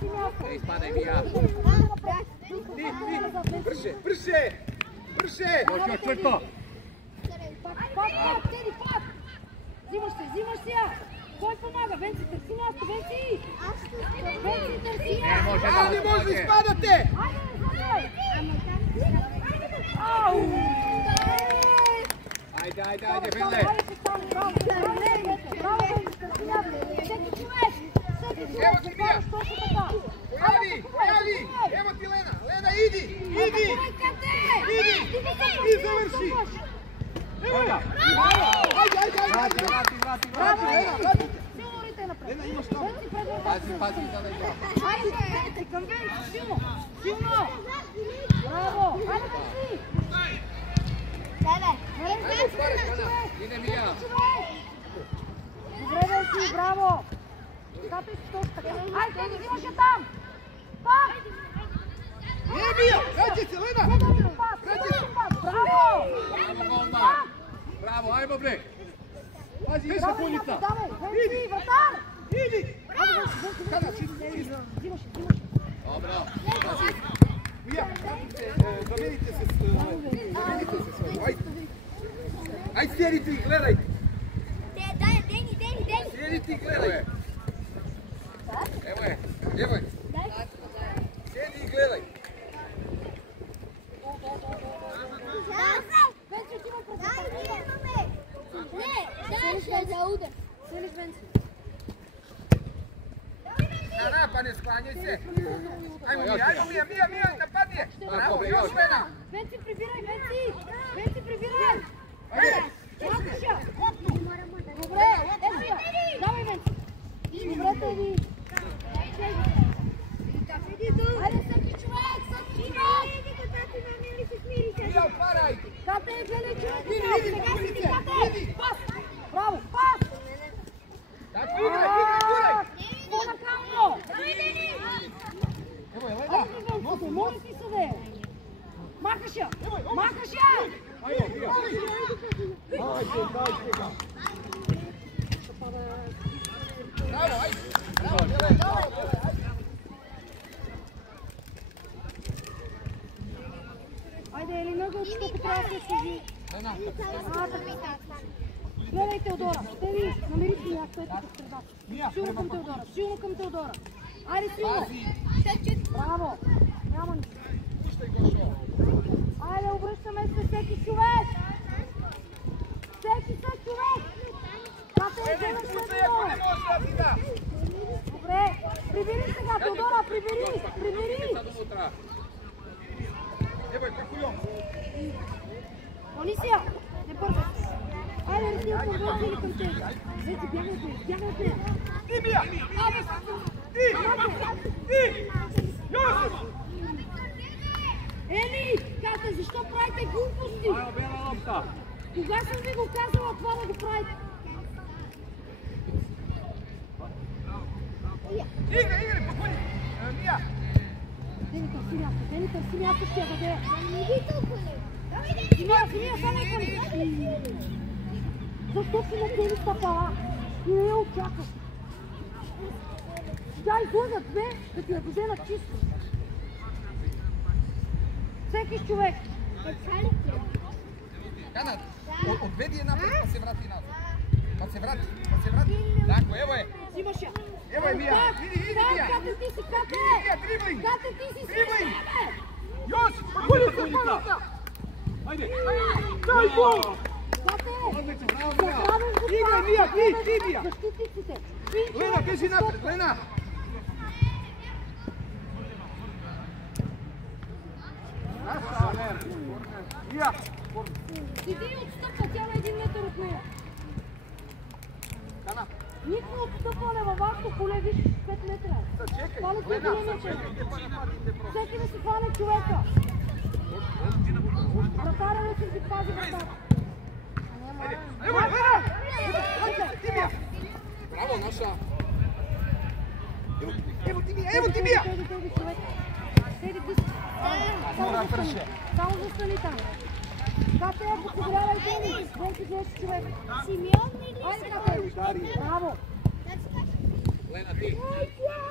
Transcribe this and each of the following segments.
търси място. Не изпадай, Мия. Бърше, бърше! Бърше! Точно чвърто. Пак, Теди, пак! Взимаш се я! Кой помага? Венци, търси място, Венци! Венци, търси я! Не може Не може да изпадате! Айде, Венле! Браво, Венци, търси място! Всеки човек! Запараш точно така! Появи! Ево ти Лена! Лена, иди! Иди! И завърши! Врати! Силно напред! Лена, имаш там! Пази, да не игра! Айде, към Венци! Силно! Браво! Айде, Венци! Иде, Мия! Добре, Венци, браво! Катай си точно така. Айде, не взимаш я там! Пак! Не, Мия! Врати се, Лена! Браво! Браво, ай, бабле! Пази, Те иде са по улица! Венци, вратар! Иди! Взимаш. Добре! Мия, замените се с... Ай, седите и гледай! Седите и гледай! Ево е! Седи и гледай! Венци, отивай пред Селиш, Венци. Па не скланяй се! Аймо, Мия, нападни! Браво, još Лена! Венци, прибирай, Венци, прибирай! Айде! Макуша! Добре, ето я! Давай, Венци! Добре, Теди! Айде, всеки човек! Мия, опарай! Кате, гледай, човек! Иди! Пас! Браво, пас! Така, играй! По-накално! Ево е, Лена! Айде, Венци, моля ти се, де! Махаш я! Айде, Мия! Дайте ga! Браво, айде! Айде, или много, защото трябва да се служи. Гледай Теодора, Теди, намери си място, ето в средата. Силно към Теодора. Айде, силно. Браво. Няма нищо. Айде, обръщаме се всеки човек. Всеки човек. Кате, гледаш следно. Добре, прибери сега, Теодора, прибери. Evo, kako Онисия, не бързай. Айде, Ресия, подготвили към тези. Вече бягайте. Ти, Мия! Ели, Кате, защо правите глупости? Кога съм ви го казала това да го правите? Игре, походи! Мия! Дени търси място, ще я даде. Зимия, станай към. Защо си на тези стъпала? И не я очакваш. Тя излъга две, да ти я даде на чисто. Всеки човек. Кана, отведи една път, па се врати назад. Па се врати. Тако, ево е. Взимаш я. Ево е, Мия. Иди, Мия. Кате, ти си, Кате. Мия, трибай. Кате, ти си, Трибай. Кате. Još! Uljica! Ajde! Daj gol! Kate! Odlično, bravo! Ide, Mija, ti, Mija! Zaštitite! Lena, beži napred, Lena! Mija! Иди и отстъпва, тя на 1 метър от нея. Никой отстъпване във вашето поле, виж 5 метра. Това не се големите. Всеки да си хване човека. Вратаря да си пази вратаря. Браво, наша! Ево ти, Мия! Само застани там. Кате, подсигурявайте ми. Венци гледаш човек. Симеон ми Айде, Кате. Браво. Лена, ти!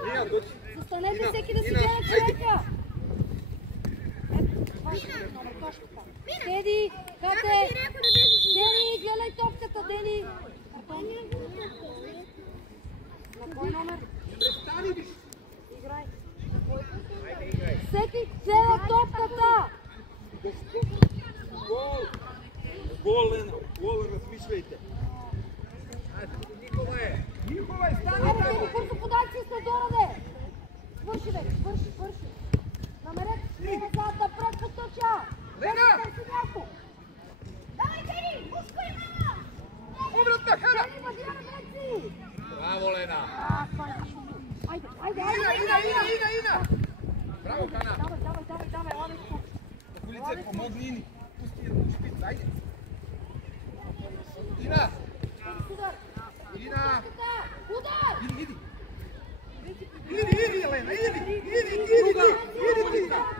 Мия, дочи! Застане. Седни всеки да си гледа човека. Седи, Кате. Дени, гледай топката, Дени. На кой номер? Играй. Всеки гледа топката. Гол, Лена, гол, размишляйте. Николай, стани Айде, там! Дени, бързо подай си с Тодора, де. Свърши, бе, свърши. Намерете назад, напред потъча. Лена! Давай, Дени, пускай, мама! Обратна, Хана! Дени, базираме Беци! Браво, Лена! Айде! Ина! Браво, Хана! Давай, Ладечко! Поколице, помогни Ини! Пусти я до шпиц, айде! Ина! Удар! Ина! Удар! Иди, Лена, иди!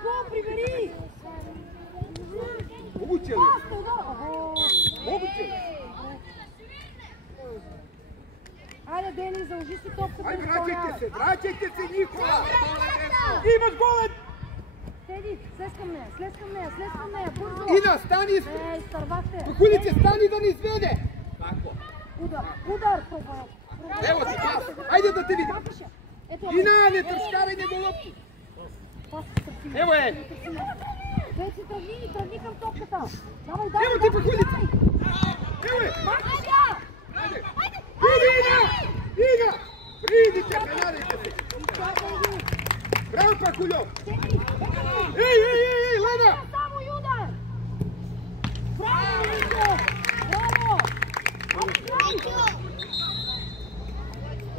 Го, прибери! Могуче ли? Паста, удар! Могуче ли? Айде, Дени, заложи си топката. Ай, врачайте се, Никола! Добре, Имаш голен! Седи, слез към нея, бързо! Ина, стани! Изтървахте! Поколице, стани да ни изведе! Tako. Удар, пробвай! Ево ти пас! Айде да те видим! Ина, не тръскарай него лопти! Ево е! Вече тръгни към топката! Давай! Ево ти, Поколице! Ево е! Махай я! Айде! Иди, Ина! Придите, пенарите се! Браво, Пакульов! Ей, Лена! Само и удар! Браво, Нико! Браво!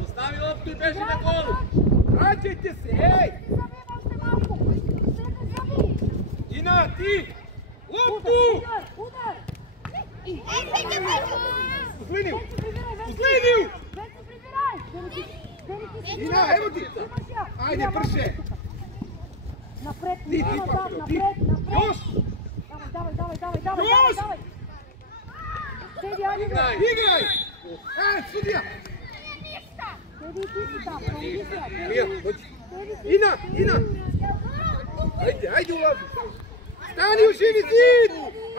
Остави лопtu и бежи на гол. Врачайте се, ей! Заби още малко! Заби! Ина, ти! Лопtu! Удар! Позлинил! Вече прибирай! Ина, ево ти! Айде, пръше! Напред, Ти, назад, ти! Йош! Давай! Седи, айде! Играй! Судия! Седи, ти си там, проведи се! Мия, доđi! Ина! Айде, улази! Стани у живи зид!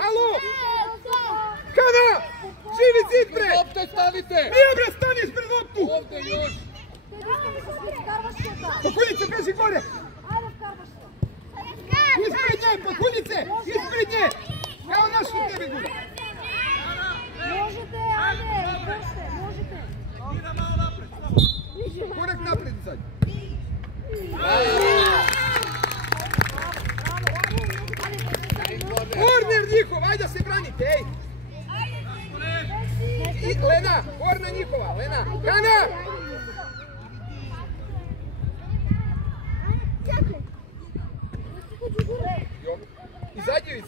Ало! Хана! Живи зид, бре! Лопта ставите! Мия, бре, стани ispred loptu! Ovde još! Покулице, бежи горе! Айде, вкарваш се! Ispred nje, Покулице! Ispred nje! Kao naš u tebi gude! Можете, айде! Можете! Korak napred sad! Korner njihov, ajde se branite, ej! Lena, korna njihova, Lena! Hana! Izađuj!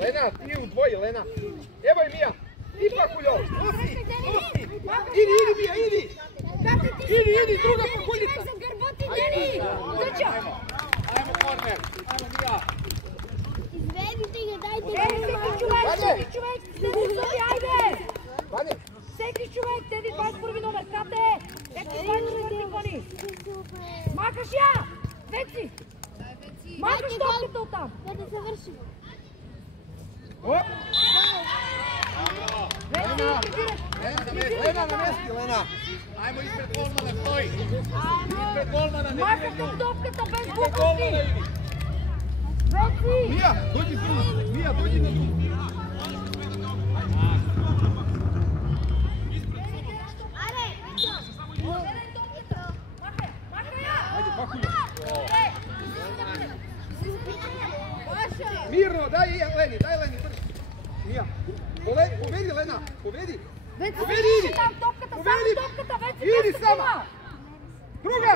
Lena, ti u dvoje, Lena! Evo je Mija! Ti Pakuljov! Nosi! Idi, Mija, idi! Idi, druga Pakuljica! Ajmo korner! Ajmo Mija! Всеки човек, тези 21 номер, Кате! Всеки 24 кони! Махаш я! Веци! Махаш топката оттам! Да завършим. Оп! Lena na mesti, Lena! Ajmo ispred golmana, stoj! Ispred golmana, ne Махаш към топката без ispred golmana глупости! idi! Веци! Mija, dođi tu! Mija, dođi na tu! Ajde, Pakuljov! Mirno, daj Leni, brži! Mija, povedi Lena, povedi! Веци, Поведи, вижте иди! там топката, Поведи! само топката, Веци, Иди без сама! такова! Druga!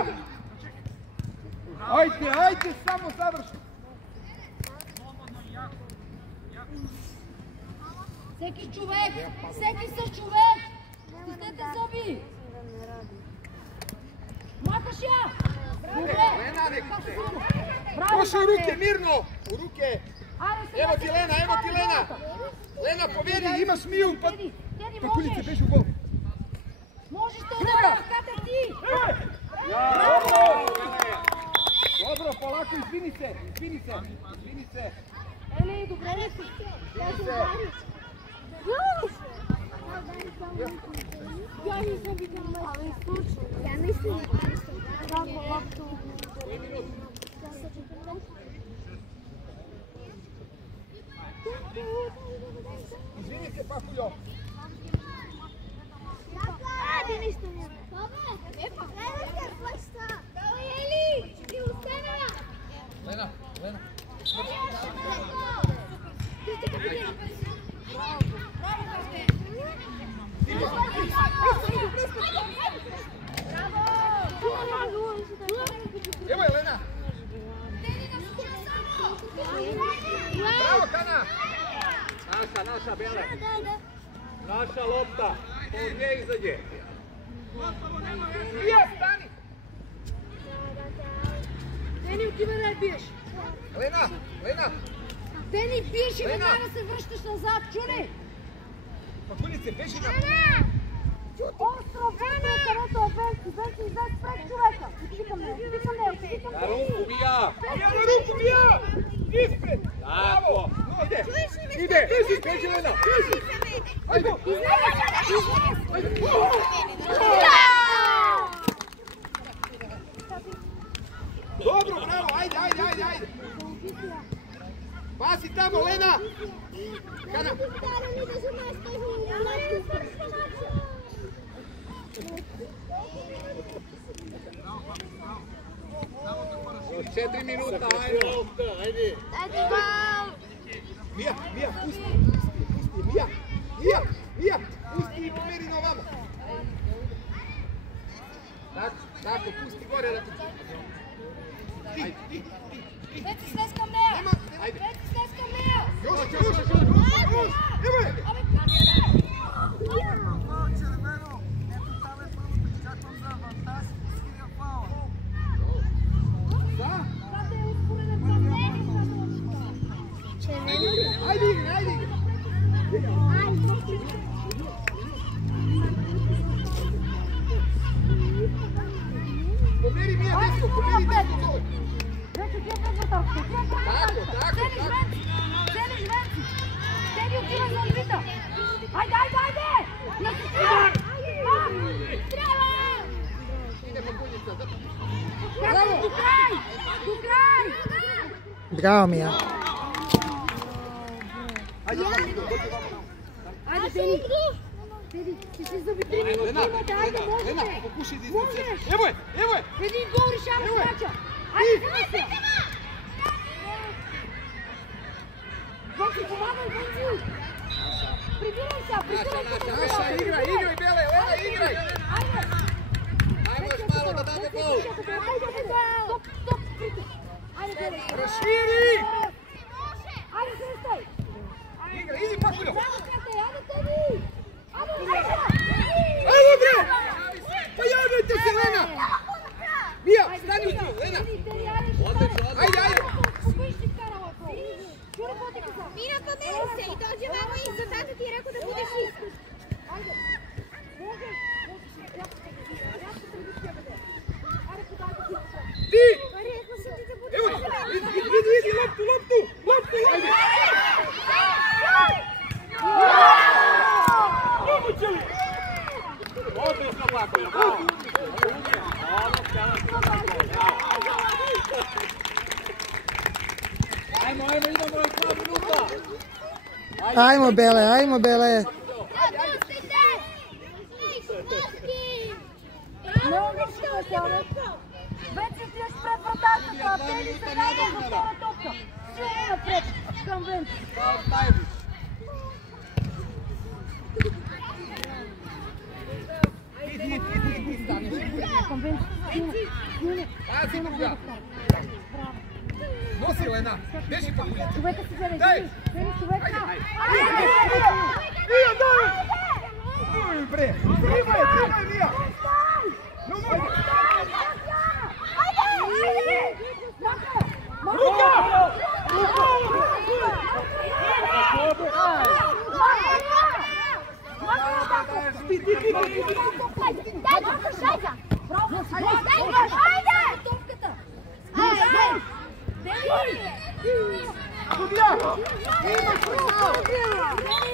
Ajde, samo završi! Всеки човек, всеки са човек! Стиснете зъби! Махаш я! Добре! Lena, neka se! Браво, Коша u ruke, Кате! mirno! U ruke! Айде сега Evo ti всеки Lena, си evo ti пази Lena! долата. Lena, povedi, imaš Miju, pa... Tedi, Pa Kuljice, možeš! beži u gol. Možeš to da kata ti! Dobro, polako, izvini se. Eli, добре си! Я не съм видяла. Абе, случай. Я не съм. Браво, лапто. Izvini se, Pakuljo. Ади, нищо няма. Eli, ти остана! Lena. Evo je Lena. Bravo, Kana. Naša Bele. Naša lopta. Od nje izađe. Mija, stani. Дени, отивай да я биеш. Lena. Дени, биеш и Лена! веднага се връщаш назад, чули? Pakuljice, beži na... Остро, където е Венци, излез пред човека. Отиди към него, Na ruku, Mija. Mija na ruku, Mija! Ispred! Bravo! Ide! Beži, Lena! Ajde! Dobro, bravo! Ajde! Pasi tamo, Lena! Kana! Još 4 minuta, ajde lopta, ajde. Mija, pusti! Mija! Pusti i pomeri na vama! Tako, pusti gore da ti... Ti! Венци, слез към нея! Ajde! Венци, слез към нея! Još! Evo je! Абе, камера! Ajde igre! Pomeri Mija desno dole! Вече ти е пред вратарката. Tako! Седиш, Венци! Теди, отивай за отбита! Айде! Трябва! Ide Pakuljica! Браво! До край! Bravo, Mija. Ajde, Айде, Теди! Теди, ти си за витрината! Lena, pokušaj da izvuče! Evo je! Един гол решава задача! Айде, Венци! Венци, помагай, Венци! Прибирай се! Naša, igraj Bele, Lena, igraj! Айде! Ajmo još malo da damo gol. Стоп! Айде, Бele! Raširi! Айде, срещай! Igraj, idi Pakuljo! Айде, Теди! Ajde, bre! Pa javljajte se, Lena! Mija, stani u tu, Lena! Ajde! Мина, помери се и този мамо и за тата ти рекao да будеш изкус. Айде! Ti! Рекao sam ti да будеш Evo, idi, loptu! Ajde! Moguće li? Odlično, Pakuljo, bravo. Ajmo, idemo još 2 minuta. Ajmo, Bele. Не умишляй се, Олег! Вече си еш пред вратарката, Теди се няма за втора топка. Силно напред, към Венци. Idi, stani. Към Венци, силно. Pazi druga! Nosi, Lena! Beži Pakuljica! Човека си вземе, Дай! вземи човека! Mija, daj! Oj, bre! Primaj, Mija! No, može! Рука! Ti, ti, ti, ti. Дай, шайка! Айде! Судия! Имаш право!